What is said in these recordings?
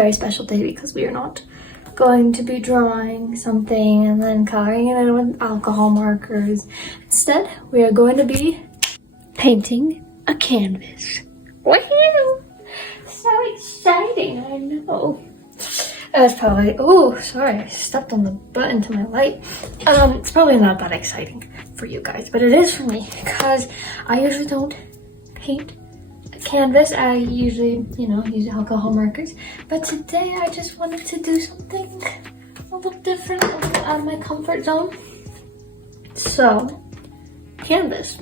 very special day because we are not going to be drawing something and then coloring it in with alcohol markers. Instead, we are going to be painting a canvas. Wow! So exciting, I know. That's probably, oh, sorry, I stepped on the button to my light. It's probably not that exciting for you guys, but it is for me because I usually don't paint a canvas. I usually, use alcohol markers. But today I just wanted to do something a little different, a little out of my comfort zone. So, canvas.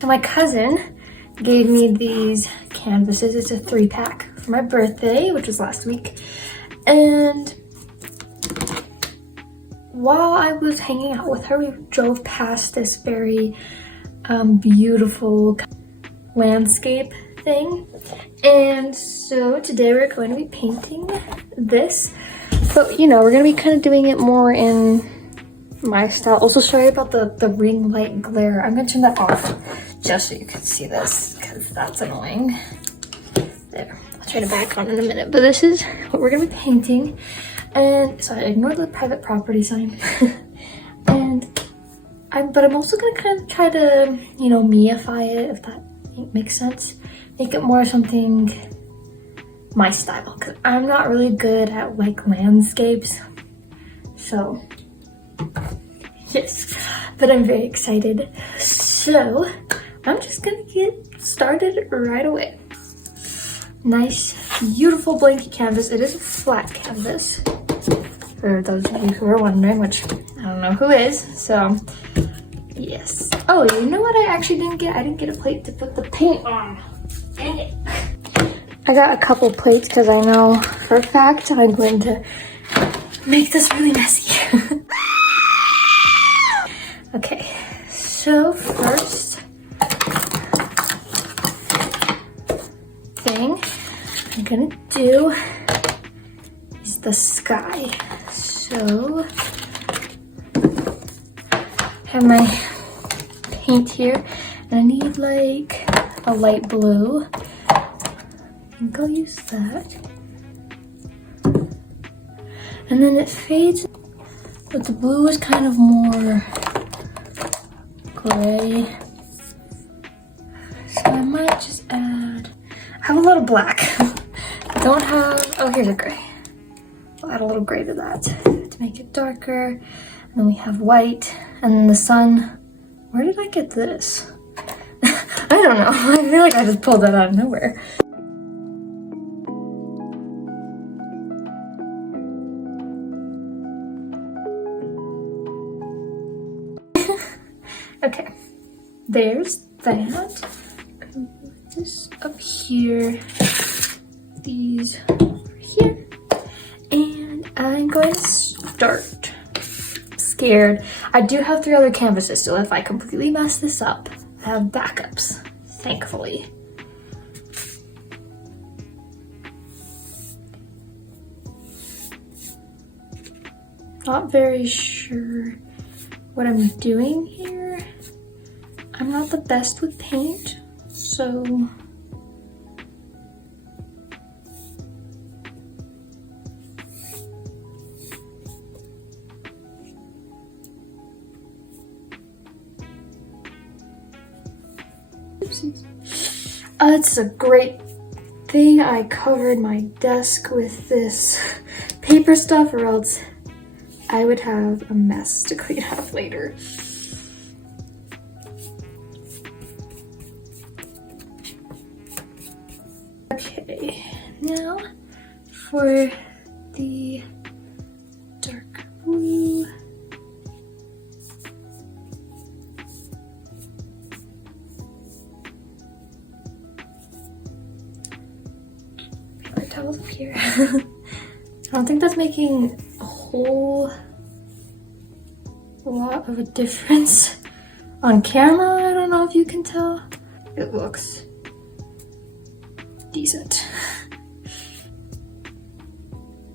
So my cousin gave me these canvases. It's a 3-pack for my birthday, which was last week. And while I was hanging out with her, we drove past this very beautiful landscape thing. And so today we're going to be painting this. But we're going to be kind of doing it more in my style. Also, sorry about the ring light glare. I'm going to turn that off just so you can see this because that's annoying. There. I'll turn it back on in a minute, but this is what we're gonna be painting. And so I ignored the private property sign. But I'm also gonna kind of try to, me-ify it, if that makes sense. Make it more something my style, because I'm not really good at like landscapes. So, yes, but I'm very excited. So, I'm just gonna get started right away. Nice, beautiful blank canvas. It is a flat canvas, for those of you who are wondering, which I don't know who is, so yes. Oh, you know what I actually didn't get? I didn't get a plate to put the paint on. Dang it. I got a couple plates because I know for a fact I'm going to make this really messy. Okay, so first thing I'm gonna do is the sky. So I have my paint here and I need like a light blue. I think I'll use that. And then it fades, but the blue is kind of more gray. So I might just add, I have a lot of black. I don't have, oh, here's a gray. I'll add a little gray to that to make it darker. And then we have white, and then the sun. Where did I get this? I don't know. I feel like I just pulled that out of nowhere. Okay, there's that. Put this up here, these over here, and I'm going to start. I'm scared. I do have 3 other canvases, so if I completely mess this up, I have backups, thankfully. Not very sure what I'm doing here. I'm not the best with paint, so oopsies. It's a great thing I covered my desk with this paper stuff, or else I would have a mess to clean up later. Okay, now for the dark blue. My towels up here. I don't think that's making a whole lot of a difference on camera. I don't know if you can tell. It looks decent.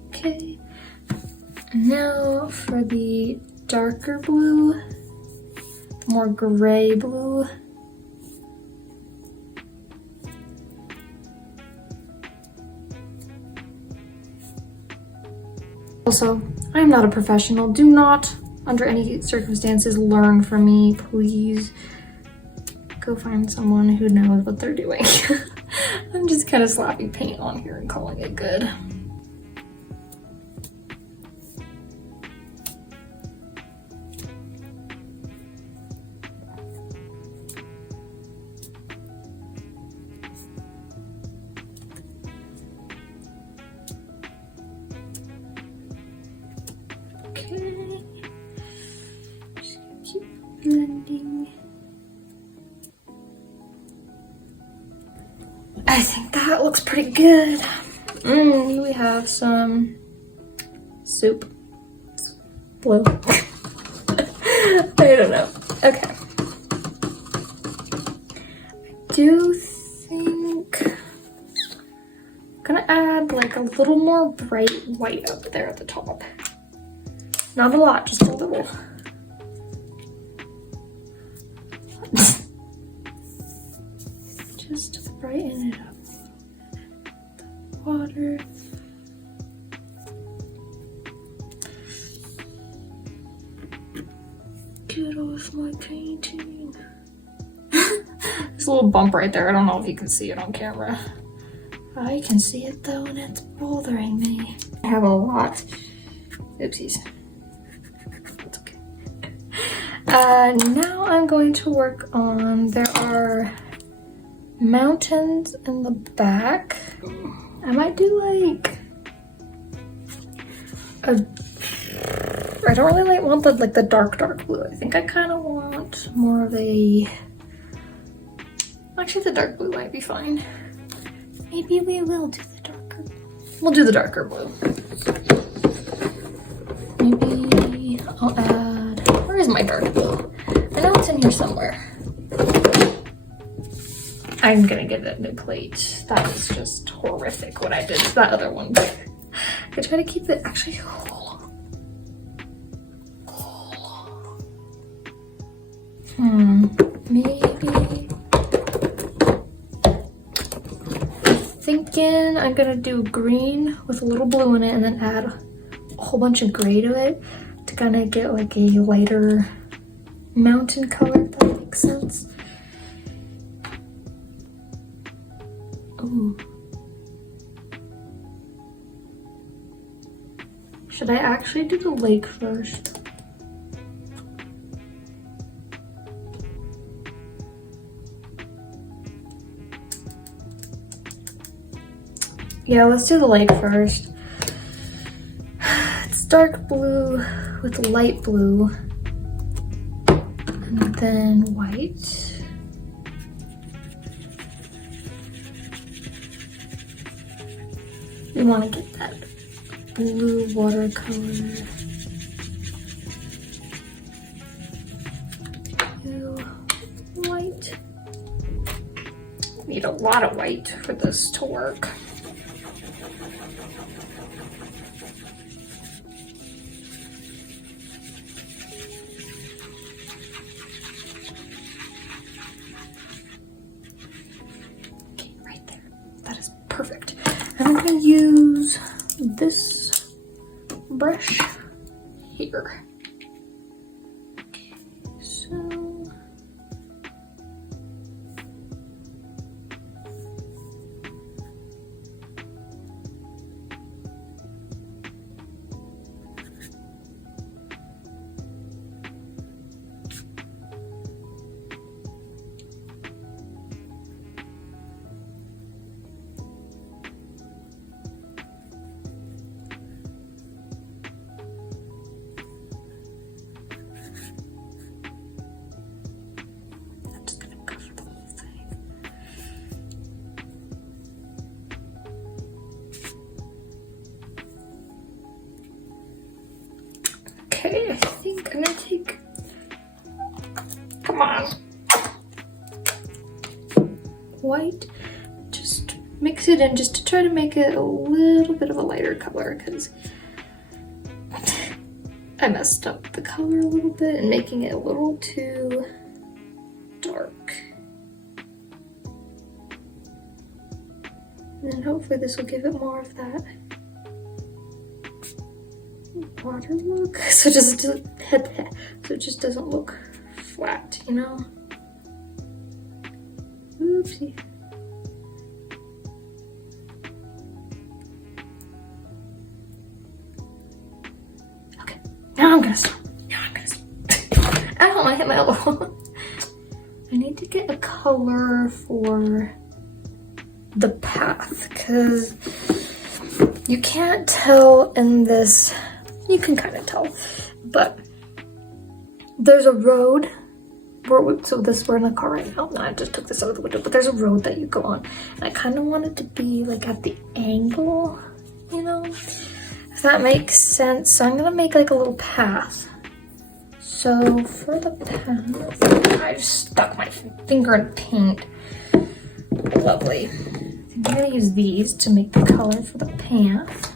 Okay, now for the darker blue, more gray blue. Also, I am not a professional. Do not, under any circumstances, learn from me. Please go find someone who knows what they're doing. I'm just kind of slapping paint on here and calling it good. Okay, just gonna keep blending. I think that looks pretty good. We have some soup. It's blue. I don't know. Okay. I do think I'm gonna add like a little more bright white up there at the top. Not a lot, just a little. Just to brighten it up. Water. Get off my painting. There's a little bump right there. I don't know if you can see it on camera. I can see it though, and it's bothering me. I have a lot. Oopsies. That's okay. Now I'm going to work on, there are mountains in the back. I might do like I don't really want the dark blue. I think I kind of want more of a, actually the dark blue might be fine. Maybe we will do the darker, we'll do the darker blue. Maybe I'll add, where is my dark blue? I know it's in here somewhere. I'm gonna get a new plate. That was just horrific what I did to that other one. I try to keep it actually whole. Maybe. Thinking I'm gonna do green with a little blue in it and then add a whole bunch of gray to it to kind of get like a lighter mountain color, if that makes sense. Ooh. Should I actually do the lake first? Yeah, let's do the lake first. It's dark blue with light blue and then white. We want to get that blue watercolor. White. Need a lot of white for this to work. Okay, right there. That is perfect. I'm going to use this brush here. Okay, so okay, I think I'm gonna take, come on, white, just mix it in just to try to make it a little bit of a lighter color because I messed up the color a little bit and making it a little too dark. And hopefully this will give it more of that water look, so it just doesn't look flat, you know? Oopsie. Okay, now I'm gonna stop. Ow, I hit my elbow. I need to get a color for the path, because you can't tell in this, you can kind of tell, but there's a road, so we're in the car right now, and I just took this out of the window, but there's a road that you go on, and I kind of want it to be like at the angle, you know, if that makes sense. So I'm gonna make like a little path. So for the path, I just stuck my finger in paint. Lovely. I think I'm gonna use these to make the color for the path.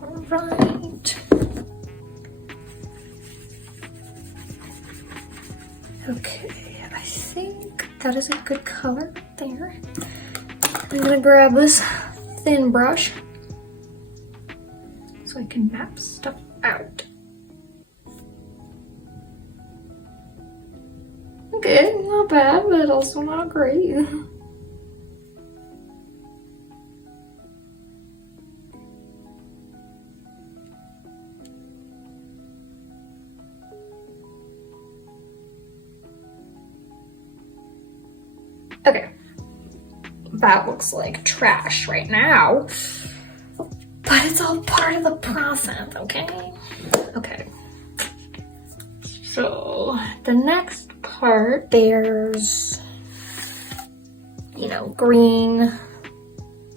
All right. Okay, I think that is a good color there. I'm gonna grab this thin brush so I can map stuff out. Okay, not bad, but also not great. Okay, that looks like trash right now, but it's all part of the process, okay? Okay. So the next part, there's, you know, green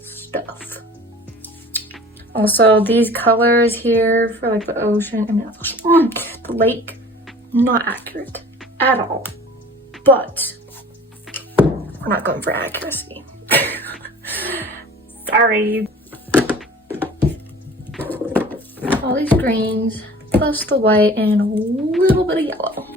stuff. Also, these colors here for like the ocean, I mean, the lake, not accurate at all. But we're not going for accuracy. Sorry. All these greens, plus the white and a little bit of yellow.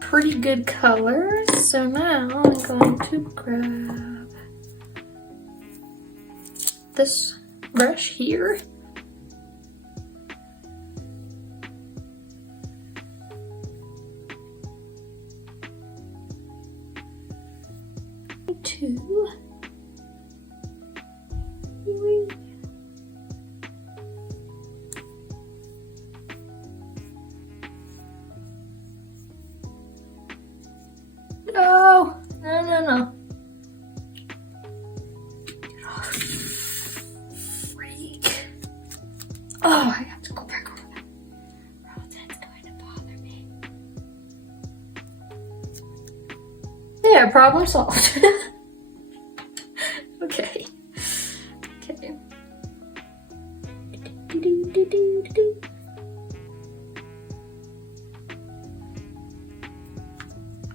Pretty good colors. So now I'm going to grab this brush here. Two. No, no. Freak. Oh, I have to go back over that. Oh, that's going to bother me. There, problem solved. Okay.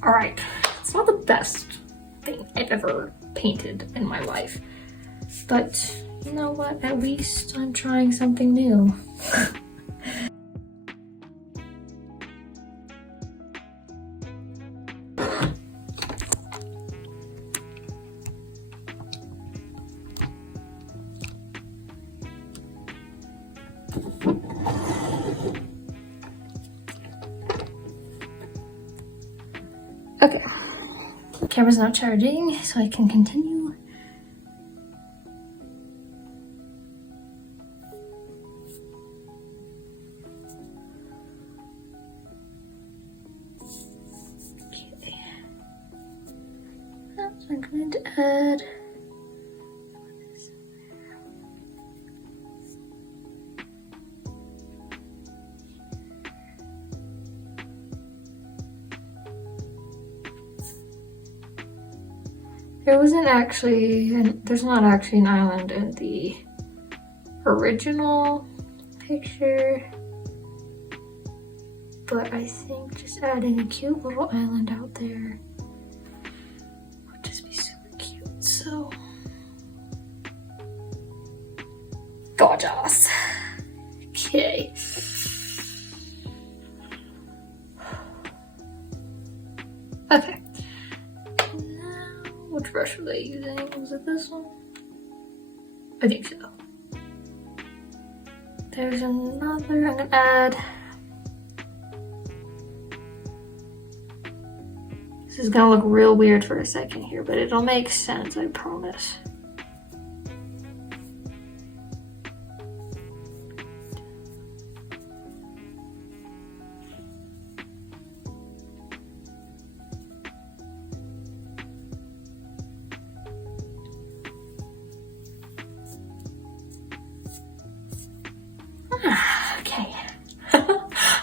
All right. It's not the best thing I've ever painted in my life, but you know what? At least I'm trying something new. Okay. Camera's not charging, so I can continue. Okay. So I'm going to add there's not actually an island in the original picture, but I think just adding a cute little island out there would just be super cute. So gorgeous. Okay. Okay. Now, which brush was I using? Was it this one? I think so. There's another. I'm gonna add. This is gonna look real weird for a second here, but it'll make sense, I promise. Okay. I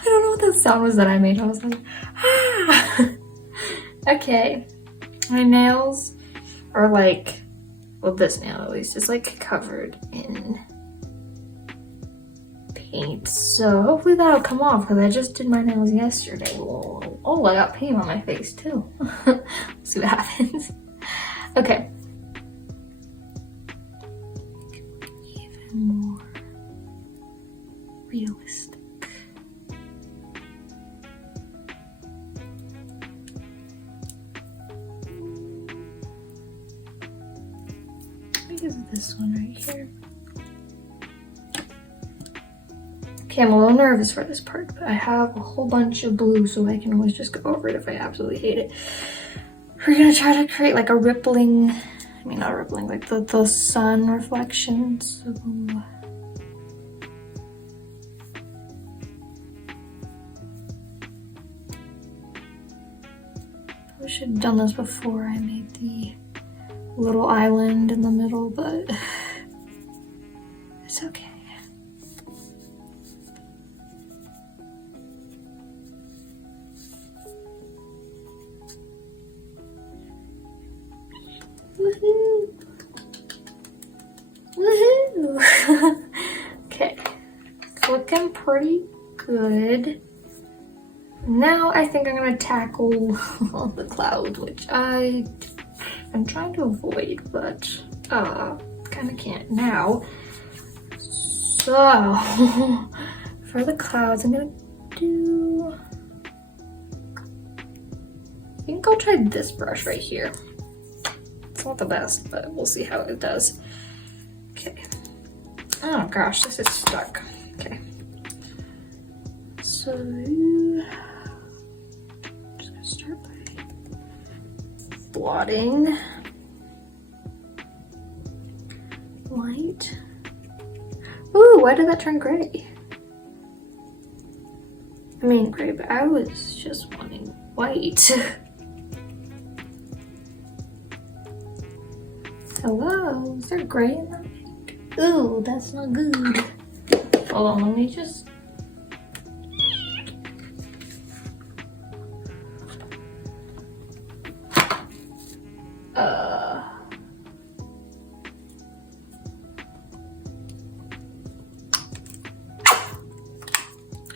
don't know what that sound was that I made. I was like, ah. Okay. My nails are like, well, this nail at least is like covered in paint. So hopefully that'll come off because I just did my nails yesterday. Whoa. Oh, I got paint on my face too. See what happens. Okay. Even more realistic. Use this one right here. Okay, I'm a little nervous for this part, but I have a whole bunch of blue, so I can always just go over it if I absolutely hate it. We're gonna try to create like a rippling, I mean not rippling, like the sun reflection. So I should have done this before I made the little island in the middle, but it's okay. Woohoo! Woohoo! Okay, it's looking pretty good. Now I think I'm gonna tackle the clouds, which I'm trying to avoid, but kind of can't now. So for the clouds, I'm gonna do. I think I'll try this brush right here. It's not the best, but we'll see how it does. Okay. Oh gosh, this is stuck. Okay. So I'm just gonna start by blotting white. Ooh, why did that turn gray? I mean gray, but I was just wanting white. Hello, is there gray in that? Ooh, that's not good. Hold on, let me just.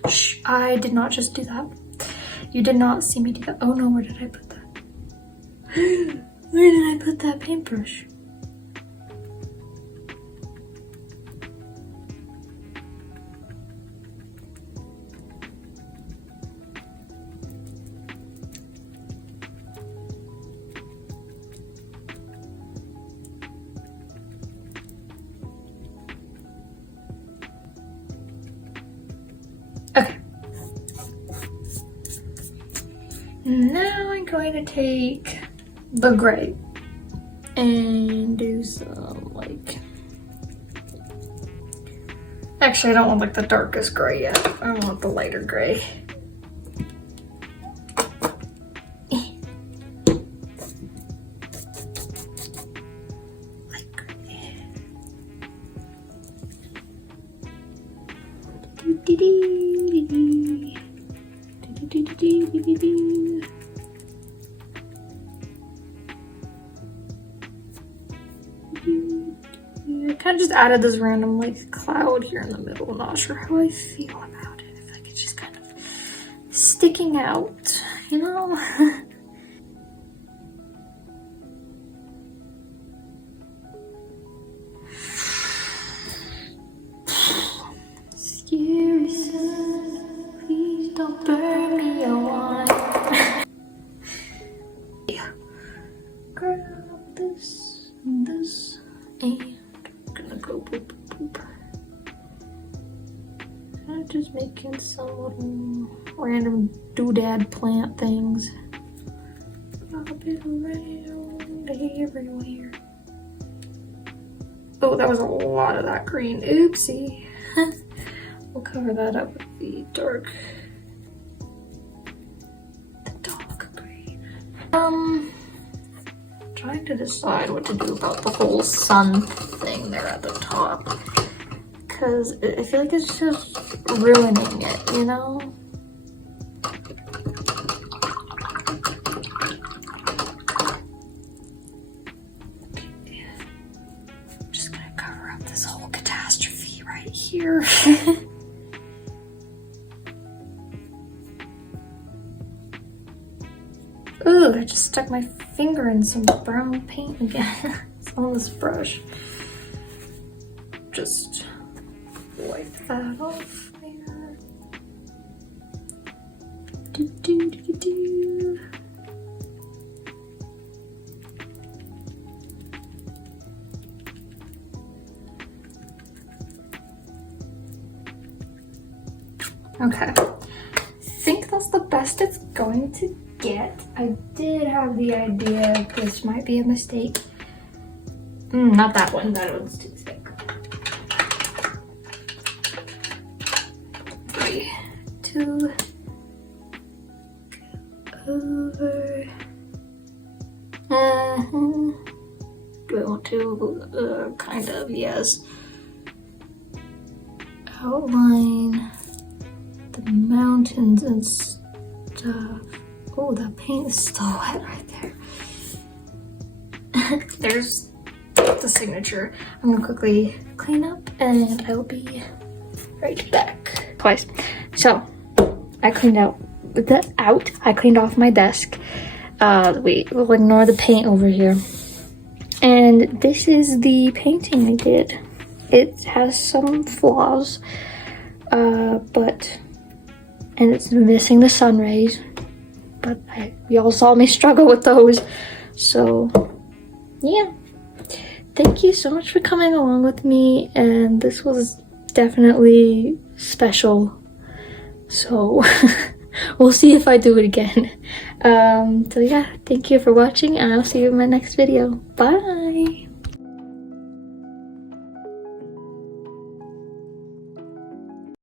Shh, I did not just do that. You did not see me do that. Oh no, where did I put that? Where did I put that paintbrush? Okay. Now I'm going to take the gray and do some like, actually I don't want like the darkest gray yet. I want the lighter gray. Light gray. I kind of just added this random like cloud here in the middle. I'm not sure how I feel about it. I feel like it's just kind of sticking out, you know? Excuse doodad plant things. Flopping around everywhere. Oh, that was a lot of that green. Oopsie. We'll cover that up with the dark green. Trying to decide what to do about the whole sun thing there at the top. Because I feel like it's just ruining it, you know? I'm just gonna cover up this whole catastrophe right here. Ooh, I just stuck my finger in some brown paint again. It's on this brush. Just wipe that off there. Do, do, do, do. Okay. I think that's the best it's going to get. I did have the idea this might be a mistake. Not that one. That one's too thick. 3, 2, over. Do I want to? Kind of, yes. Outline the mountains and stuff. Oh, that paint is still wet right there. There's the signature. I'm gonna quickly clean up and I will be right back. Twice. So, I cleaned I cleaned off my desk. We'll ignore the paint over here. And this is the painting I did. It has some flaws, and it's missing the sun rays. But y'all saw me struggle with those. So, yeah. Thank you so much for coming along with me. And this was definitely special. So, we'll see if I do it again. So yeah, thank you for watching. And I'll see you in my next video. Bye!